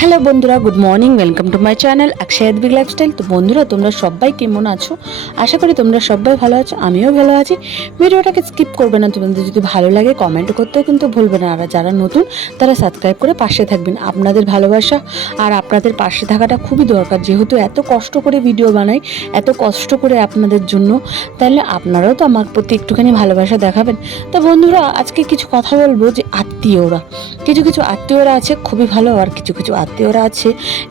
Hello বন্ধুরা good morning welcome to my channel অক্ষয়াদ big lifestyle তো বন্ধুরা, তোমরা সবাই কেমন আছো? আশা করি তোমরা সবাই ভালো আছো, আমিও ভালো আছি। ভিডিওটাকে স্কিপ করবে না, তোমাদের যদি ভালো লাগে কমেন্ট করতেও কিন্তু ভুলবে না। আর যারা নতুন, তারা সাবস্ক্রাইব করে পাশে থাকবেন। আপনাদের ভালোবাসা আর আপনাদের পাশে থাকাটা খুবই দরকার। যেহেতু এত কষ্ট করে ভিডিও বানাই, এত কষ্ট করে আপনাদের জন্য, তাহলে আপনারাও তো আমার প্রতি একটুখানি ভালোবাসা দেখাবেন। তো বন্ধুরা, আজকে কিছু কথা বলব যে আত্মীয়রা। কিছু কিছু আত্মীয়রা আছে, খুবই ভালো, আর কিছু কিছু আত্মীয়রা আছে,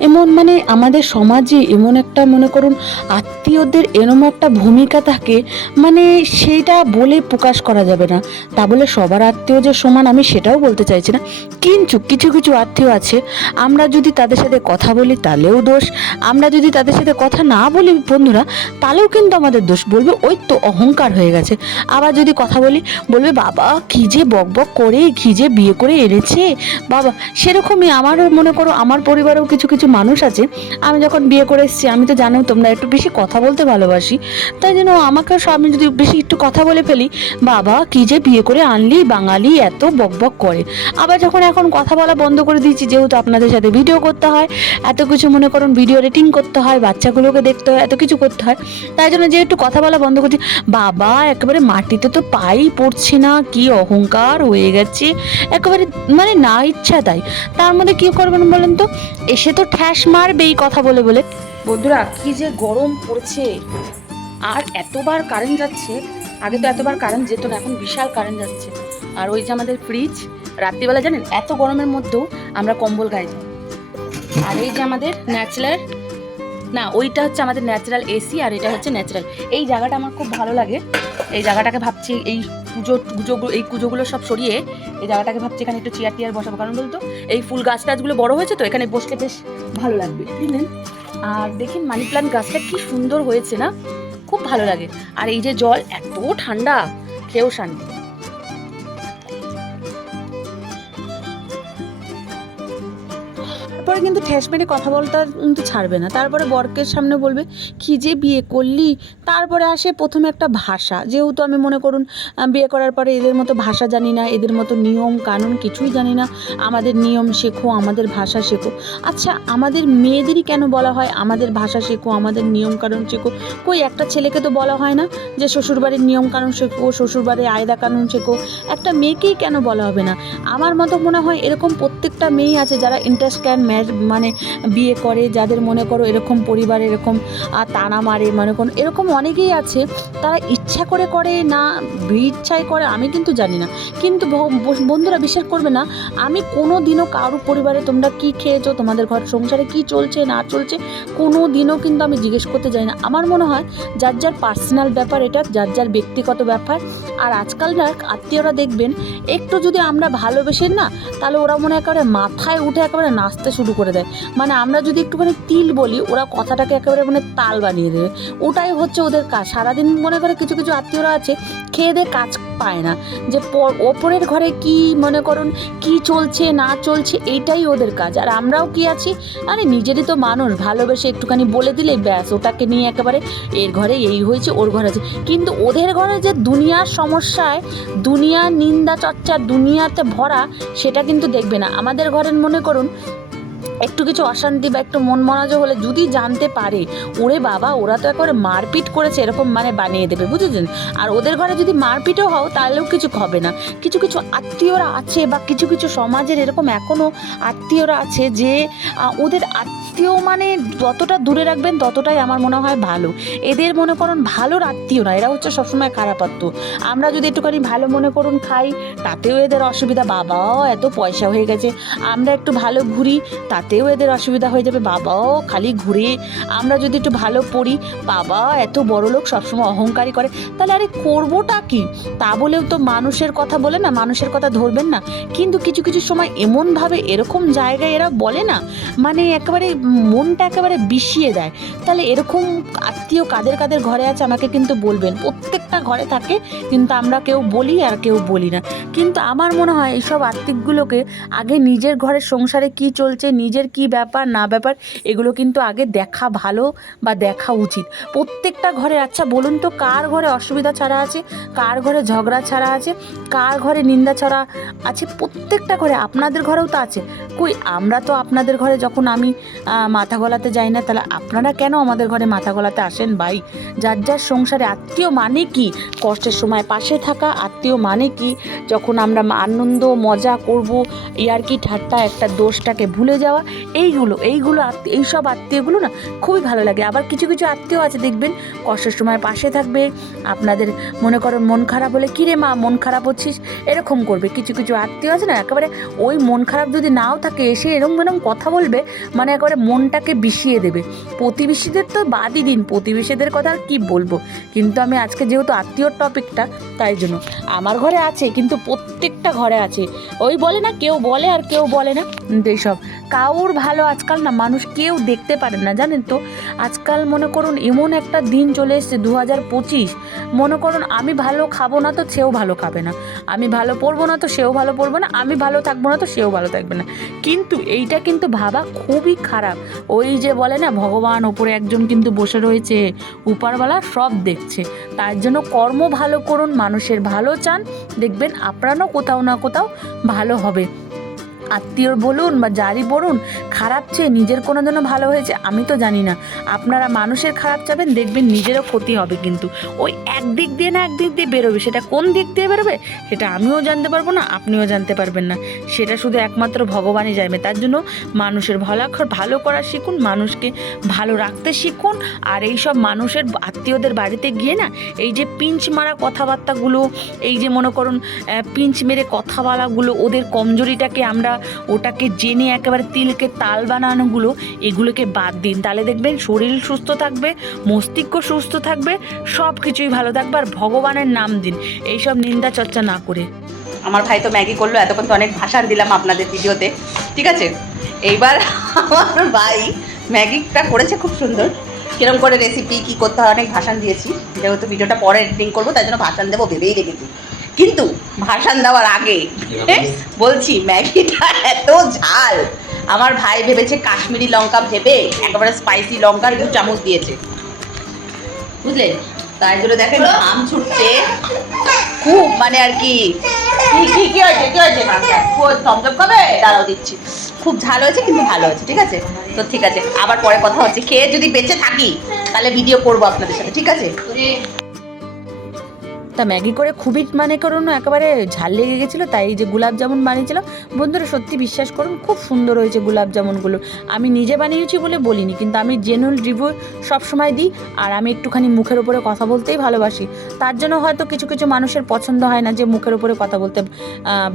এমন মানে আমাদের সমাজে এমন একটা, মনে করুন, আত্মীয়দের এরম একটা ভূমিকা থাকে মানে সেইটা বলে প্রকাশ করা যাবে না। তা বলে সবার আত্মীয় যে সমান, আমি সেটাও বলতে চাইছি না। কিন্তু কিছু কিছু আত্মীয় আছে, আমরা যদি তাদের সাথে কথা বলি তাহলেও দোষ, আমরা যদি তাদের সাথে কথা না বলি বন্ধুরা, তাহলেও কিন্তু আমাদের দোষ। বলবে, ওই তো অহংকার হয়ে গেছে। আবার যদি কথা বলি, বলবে, বাবা, কি যে বক বক করে, কি যে বিয়ে করে এনেছে। বাবা, সেরকমই আমারও মনে করো আমার পরিবারেও কিছু কিছু মানুষ আছে, আমি যখন বিয়ে করে এসেছি, আমি তো জানো তোমরা একটু বেশি কথা বলতে ভালোবাসি। তাই জন্য আমাকে আমি যদি বেশি একটু কথা বলে ফেলি, বাবা কি যে বিয়ে করে আনলি, বাঙালি এত বক বক করে। আবার যখন এখন কথা বলা বন্ধ করে দিয়েছি, যেহেতু আপনাদের সাথে ভিডিও করতে হয়, এত কিছু মনে করুন ভিডিও রেটিং করতে হয়, বাচ্চাগুলোকে দেখতে হয়, এত কিছু করতে হয়। তাই জন্য যে একটু কথা বলা বন্ধ করছি, বাবা একেবারে মাটিতে তো পাই পড়ছে না, কি অহংকার হয়ে গেছে। একেবারে মানে না ইচ্ছা তাই। তার মধ্যে কি করবেন বলেন তো এসে তো ঠ্যাস মারবেই কথা বলে বলে। বন্ধুরা, কি যে গরম পড়ছে। আর এতবার কারেন্ট যাচ্ছে, আগে তো এতবার কারেন্ট যেত না, এখন বিশাল কারেন্ট যাচ্ছে। আর ওই যে আমাদের ফ্রিজ রাত্রিবেলা জানেন, এত গরমের মধ্যেও আমরা কম্বল গায়ে যাই। আর এই যে আমাদের ন্যাচারাল না, ওইটা হচ্ছে আমাদের ন্যাচারাল এসি আর এটা হচ্ছে ন্যাচারাল এই জায়গাটা আমার খুব ভালো লাগে। এই জায়গাটাকে ভাবছি এই পুজো, পুজোগুলো, এই পুজোগুলো সব সরিয়ে এই জায়গাটাকে ভাবছি এখানে একটু চেয়ার টিয়ার বসাবো। কারণ বলতো, এই ফুল গাছ টাছগুলো বড় হয়েছে তো, এখানে বসলে বেশ ভালো লাগবে। বুঝলেন আর দেখেন মানি প্লান্ট গাছটা কি সুন্দর হয়েছে না? খুব ভালো লাগে। আর এই যে জল, এত ঠান্ডা খেয়েও শান্তি। তারপরে কিন্তু ঠেস মেরে কথা বলতে কিন্তু ছাড়বে না। তারপরে বরকের সামনে বলবে, কি যে বিয়ে করলি? তারপরে আসে প্রথমে একটা ভাষা। যেহেতু আমি মনে করুন বিয়ে করার পরে এদের মতো ভাষা জানি না, এদের মতো নিয়ম, কানুন কিছুই জানি না। আমাদের নিয়ম শেখো, আমাদের ভাষা শেখো। আচ্ছা আমাদের মেয়েদেরই কেন বলা হয় আমাদের ভাষা শেখো, আমাদের নিয়ম কানুন শেখো? কই, একটা ছেলেকে তো বলা হয় না যে শ্বশুরবাড়ির নিয়ম কানুন শেখো, শ্বশুরবাড়ির আয়দা কানুন শেখো। একটা মেয়েকেই কেন বলা হবে না? আমার মতো মনে হয় এরকম প্রত্যেকটা মেয়েই আছে যারা ইন্টারেস্ট ক্যান মানে বিয়ে করে, যাদের মনে করো এরকম পরিবার, এরকম তাড়া মারে, মনে করো, এরকম অনেকেই আছে, তারা ইচ্ছা করে করে না ইচ্ছায় করে, আমি কিন্তু জানি না। কিন্তু বন্ধুরা বিশ্বাস করবে না, আমি কোনো দিনও কারও পরিবারে তোমরা কি খেয়েছো, তোমাদের ঘর সংসারে কি চলছে, না চলছে কোনো দিনও কিন্তু আমি জিজ্ঞেস করতে যাই না। আমার মনে হয় যার যার পার্সোনাল ব্যাপার এটা, যার যার ব্যক্তিগত ব্যাপার, আর আজকালকার আত্মীয়রা দেখবেন, একটু যদি আমরা ভালোবেসেন না, তাহলে ওরা মনে একেবারে মাথায় উঠে একেবারে নাচতে শুরু করে দেয়। মানে আমরা যদি একটুখানি তিল বলি, ওরা কথাটাকে একেবারে মানে তাল বানিয়ে দেবে। ওটাই হচ্ছে ওদের কাজ। সারাদিন মনে করে কিছু কিছু আত্মীয়রা আছে, খেয়ে দিয়ে কাজ পায় না। যে ওপরের ঘরে কি মনে করুন, কি চলছে, না চলছে, এইটাই ওদের কাজ। আর আমরাও কি আছি? আরে নিজেরই তো মানুষ। ভালোবেসে একটুখানি বলে দিলেই ব্যাস, ওটাকে নিয়ে একেবারে এর ঘরে এই হয়েছে, ওর ঘরে আছে। কিন্তু ওদের ঘরে যে দুনিয়ার সমস্যায়, দুনিয়ার নিন্দা চর্চা, দুনিয়াতে ভরা, সেটা কিন্তু দেখবে না। আমাদের ঘরের মনে করুন একটু কিছু অশান্তি বা একটু মন মনাজো হলে যদি জানতে পারে, ওরে বাবা, ওরা তো একবারে মারপিট করেছে, এরকম মানে বানিয়ে দেবে, বুঝেছেন? আর ওদের ঘরে যদি মারপিটও হও, তাহলেও কিছু হবে না। কিছু কিছু আত্মীয়রা আছে বা কিছু কিছু সমাজের এরকম এখনও আত্মীয়রা আছে যে ওদের আত্মীয় মানে যতটা দূরে রাখবেন, ততটাই আমার মনে হয় ভালো। এদের মনে করুন ভালোর আত্মীয় না, এরা হচ্ছে সবসময় খারাপ আত্মীয় আমরা যদি একটুখানি ভালো মনে করুন খাই, তাতেও এদের অসুবিধা, বাবাও এত পয়সা হয়ে গেছে। আমরা একটু ভালো ঘুরি তাতেও এদের অসুবিধা হয়ে যাবে। বাবাও খালি ঘুরে। আমরা যদি একটু ভালো পড়ি, বাবা এত বড় লোক সবসময় অহংকারী করে। তাহলে আরে করবোটা কি? তা বলেও তো মানুষের কথা বলে না, মানুষের কথা ধরবেন না। কিন্তু কিছু কিছু সময় এমনভাবে এরকম জায়গায় এরা বলে না মানে একেবারে মনটা একেবারে বিষিয়ে দেয়। তাহলে এরকম আত্মীয় কাদের কাদের ঘরে আছে আমাকে কিন্তু বলবেন। প্রত্যেকটা ঘরে থাকে, কিন্তু আমরা কেউ বলি আর কেউ বলি না। কিন্তু আমার মনে হয় এইসব আত্মিকগুলোকে আগে নিজের ঘরের সংসারে কি চলছে, নিজের নিজের কি ব্যাপার, না ব্যাপার, এগুলো কিন্তু আগে দেখা ভালো বা দেখা উচিত। প্রত্যেকটা ঘরে আচ্ছা বলুন তো কার ঘরে অসুবিধা ছাড়া আছে, কার ঘরে ঝগড়া ছাড়া আছে, কার ঘরে নিন্দা ছাড়া আছে, প্রত্যেকটা ঘরে আপনাদের ঘরেও তো আছে। কই, আমরা তো আপনাদের ঘরে যখন আমি মাথা গলাতে যাই না, তাহলে আপনারা কেন আমাদের ঘরে মাথা গলাতে আসেন ভাই? যার যার সংসারে আত্মীয় মানে কি? কষ্টের সময় পাশে থাকা আত্মীয় মানে কি? যখন আমরা আনন্দ, মজা করব, ইয়ার কি ঠাট্টা, একটা দোষটাকে ভুলে যাওয়া? এইগুলো এইগুলো আত্মীয়, এইসব আত্মীয়গুলো না খুবই ভালো লাগে। আবার কিছু কিছু আত্মীয় আছে, দেখবেন কষ্টের সময় পাশে থাকবে, আপনাদের মনে করো মন খারাপ হলে, কিরে মা, মন খারাপ হচ্ছিস? এরকম করবে। কিছু কিছু আত্মীয় আছে না, একেবারে ওই মন খারাপ যদি নাও থাকে, এসে এরকম এরকম কথা বলবে মানে একেবারে মনটাকে বিষিয়ে দেবে। প্রতিবেশীদের তো বাদই দিন, প্রতিবেশীদের কথা আর কী বলব? কিন্তু আমি আজকে যেহেতু আত্মীয়র টপিকটা তাই জন্য। আমার ঘরে আছে, কিন্তু প্রত্যেকটা ঘরে আছে। ওই বলে না, কেউ বলে আর কেউ বলে না। এইসব, কাউর ভালো আজকাল না, মানুষ কেউ দেখতে পারে না, জানেন তো? আজকাল মনে করুন, এমন একটা দিন চলে এসছে দু হাজার পঁচিশ। মনে করুন, আমি ভালো খাব না তো সেও ভালো খাবে না। আমি ভালো পড়ব না তো সেও ভালো পড়বে না। আমি ভালো থাকব না তো সেও ভালো থাকবে না। কিন্তু এইটা কিন্তু ভাবা খুবই খারাপ। ওই যে বলে না, ভগবান ওপরে একজন কিন্তু বসে রয়েছে, উপারওয়ালা সব দেখছে। তার জন্য কর্ম ভালো করুন মানুষের ভালো চান দেখবেন আপনারও কোথাও না কোথাও ভালো হবে। আত্মীয়র বলুন বা যারই বলুন, খারাপ চেয়ে নিজের কোনো জন্য ভালো হয়েছে, আমি তো জানি না। আপনারা মানুষের খারাপ চাবেন দেখবেন নিজেরও ক্ষতি হবে কিন্তু। ওই একদিক দিয়ে না একদিক দিয়ে বেরোবে, সেটা কোন দিক দিয়ে বেরোবে, সেটা আমিও জানতে পারব না, আপনিও জানতে পারবেন না। সেটা শুধু একমাত্র ভগবানই জানবে, তার জন্য মানুষের ভলাক্ষর ভালো করা শিখুন, মানুষকে ভালো রাখতে শিখুন, আর এই সব মানুষের আত্মীয়দের বাড়িতে গিয়ে না, এই যে পিঞ্চ মারা কথাবার্তাগুলো, এই যে মনে করুন পিঞ্চ মেরে কথা বলাগুলো, ওদের কমজোরিটাকে আমরা ওটাকে জেনে একেবারে তিলকে তাল বানানোগুলো এগুলোকে বাদ দিন। তাহলে দেখবেন শরীর সুস্থ থাকবে, মস্তিষ্ক সুস্থ থাকবে সব কিছুই ভালো থাকবে আর ভগবানের নাম দিন। এইসব নিন্দা চর্চা না করে। আমার ভাই তো ম্যাগি করল, এতক্ষণ তো অনেক ভাষণ দিলাম আপনাদের ভিডিওতে। ঠিক আছে? এইবার আমার ভাই ম্যাগিটা করেছে খুব সুন্দর। কিরম করে রেসিপি কি করতে হয়, অনেক ভাষণ দিয়েছি। যেহেতু ভিডিওটা পরে এডিটিং করব, তাই জন্য ভাষণ দেবো, ভেবেই রেখেছি। কিন্তু ভাষণ দেওয়ার আগে বলছি ম্যাগিটা এত ঝাল। আমার ভাই ভেবেছে কাশ্মীরি লঙ্কা ভেবে একেবারে স্পাইসি লঙ্কার দু চামচ দিয়েছে। বুঝলেন? তাই জন্য দেখেন আম ছুটছে। খুব মানে আর কি কি কি কি হয়েছে কি হয়েছে? থমথম খাবে দাঁড়াও দিচ্ছি। খুব ঝাল হয়েছে কিন্তু ভালো হয়েছে ঠিক আছে? তো ঠিক আছে আবার পরে কথা হচ্ছে। খেয়ে যদি বেঁচে থাকি তাহলে ভিডিও করব আপনাদের সাথে ঠিক আছে? তা ম্যাগি করে খুবই মানে করুন একেবারে ঝাল লেগে গেছিল, তাই যে গুলাব জামুন বানিয়েছিলাম। বন্ধুরা, সত্যি বিশ্বাস করুন, খুব সুন্দর হয়েছে গুলাব জামুনগুলো। আমি নিজে বানিয়েছি বলে বলিনি, কিন্তু আমি জেনুইন রিভিউ সবসময় দিই, আর আমি একটুখানি মুখের উপরে কথা বলতেই ভালোবাসি। তার জন্য হয়তো কিছু কিছু মানুষের পছন্দ হয় না যে মুখের উপরে কথা বলতে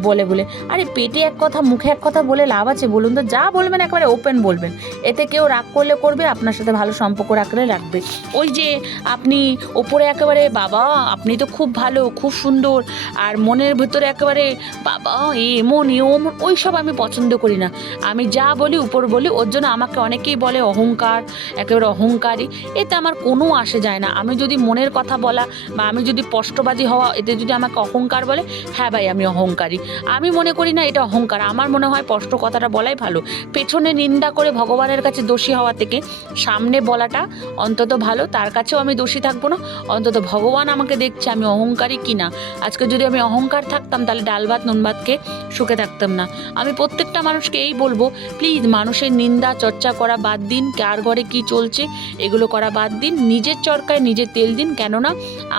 বলে বলে। আরে, পেটে এক কথা, মুখে এক কথা বলে লাভ আছে বলুন তো, যা বলবেন একেবারে ওপেন বলবেন। এতে কেউ রাগ করলে করবে, আপনার সাথে ভালো সম্পর্ক রাখলে রাখবে। ওই যে আপনি ওপরে একেবারে, বাবা, আপনি তো খুব ভালো, খুব সুন্দর। আর মনের ভেতরে একেবারে, বাবা এমন এ অমন ওই সব আমি পছন্দ করি না। আমি যা বলি, উপর বলি। ওর জন্য আমাকে অনেকেই বলে, অহংকার, একেবারে অহংকারী। এতে আমার কোনো আসে যায় না। আমি যদি মনের কথা বলা বা আমি যদি স্পষ্টবাদী হওয়া, এতে যদি আমাকে অহংকার বলে হ্যাঁ ভাই, আমি অহংকারী। আমি মনে করি না এটা অহংকার। আমার মনে হয় স্পষ্ট কথাটা বলাই ভালো। পেছনে নিন্দা করে ভগবানের কাছে দোষী হওয়া থেকে সামনে বলাটা অন্তত ভালো। তার কাছেও আমি দোষী থাকব না। অন্তত ভগবান আমাকে দেখছে, আমি অহংকারী কি না আজকে যদি আমি অহংকার থাকতাম, তাহলে ডাল ভাত, নুন ভাতকে সুখে থাকতাম না। আমি প্রত্যেকটা মানুষকে এই বলব প্লিজ মানুষের নিন্দা, চর্চা করা বাদ দিন, কার ঘরে কি চলছে, এগুলো করা বাদ দিন, নিজের চরকায় নিজের তেল দিন, কেননা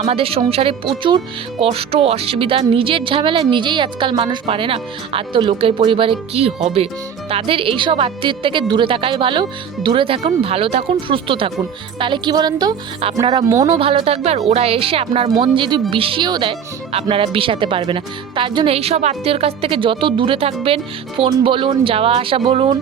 আমাদের সংসারে প্রচুর কষ্ট, অসুবিধা, নিজের ঝামেলা নিজেই আজকাল মানুষ পারে না। আর তো লোকের পরিবারে কি হবে? তাদের এই সব আত্মীয়ের থেকে দূরে থাকাই ভালো, দূরে থাকুন, ভালো থাকুন, সুস্থ থাকুন। তাহলে কি বলেন তো? আপনারা মনও ভালো থাকবে আর ওরা এসে আপনার মন যদি বিষিয়েও দেয়, আপনারা বিষাতে পারবে না। তার জন্য এই সব আত্মীয়র কাছ থেকে যত দূরে থাকবেন, ফোন বলুন, যাওয়া আসা বলুন।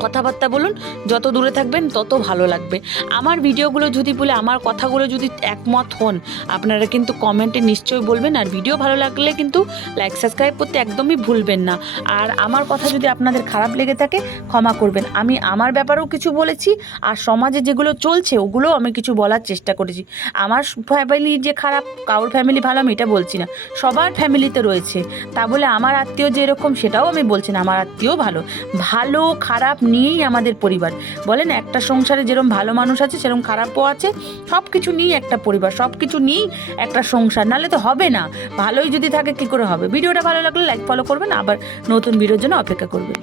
কথাবার্তা বলুন, যত দূরে থাকবেন তত ভালো লাগবে। আমার ভিডিওগুলো যদি বলে, আমার কথাগুলো যদি একমত হন, আপনারা কিন্তু কমেন্টে নিশ্চয়ই বলবেন। আর ভিডিও ভালো লাগলে কিন্তু লাইক সাবস্ক্রাইব করতে একদমই ভুলবেন না। আর আমার কথা যদি আপনাদের খারাপ লেগে থাকে, ক্ষমা করবেন। আমি আমার ব্যাপারেও কিছু বলেছি, আর সমাজে যেগুলো চলছে, ওগুলোও আমি কিছু বলার চেষ্টা করেছি। আমার ফ্যামিলি যে খারাপ, কারোর ফ্যামিলি ভালো আমি এটা বলছি না। সবার ফ্যামিলিতে রয়েছে। তা বলে আমার আত্মীয় যেরকম সেটাও আমি বলছি না। আমার আত্মীয় ভালো। ভালো, খারাপ নিয়েই আমাদের পরিবার। বলেন, একটা সংসারে যেরকম ভালো মানুষ আছে সেরকম খারাপও আছে সব কিছু নিয়েই একটা পরিবার সব কিছু নিয়েই একটা সংসার। নাহলে তো হবে না, ভালোই যদি থাকে কী করে হবে? ভিডিওটা ভালো লাগলে লাইক ফলো করবেন, আবার নতুন ভিডিওর জন্য অপেক্ষা করবেন।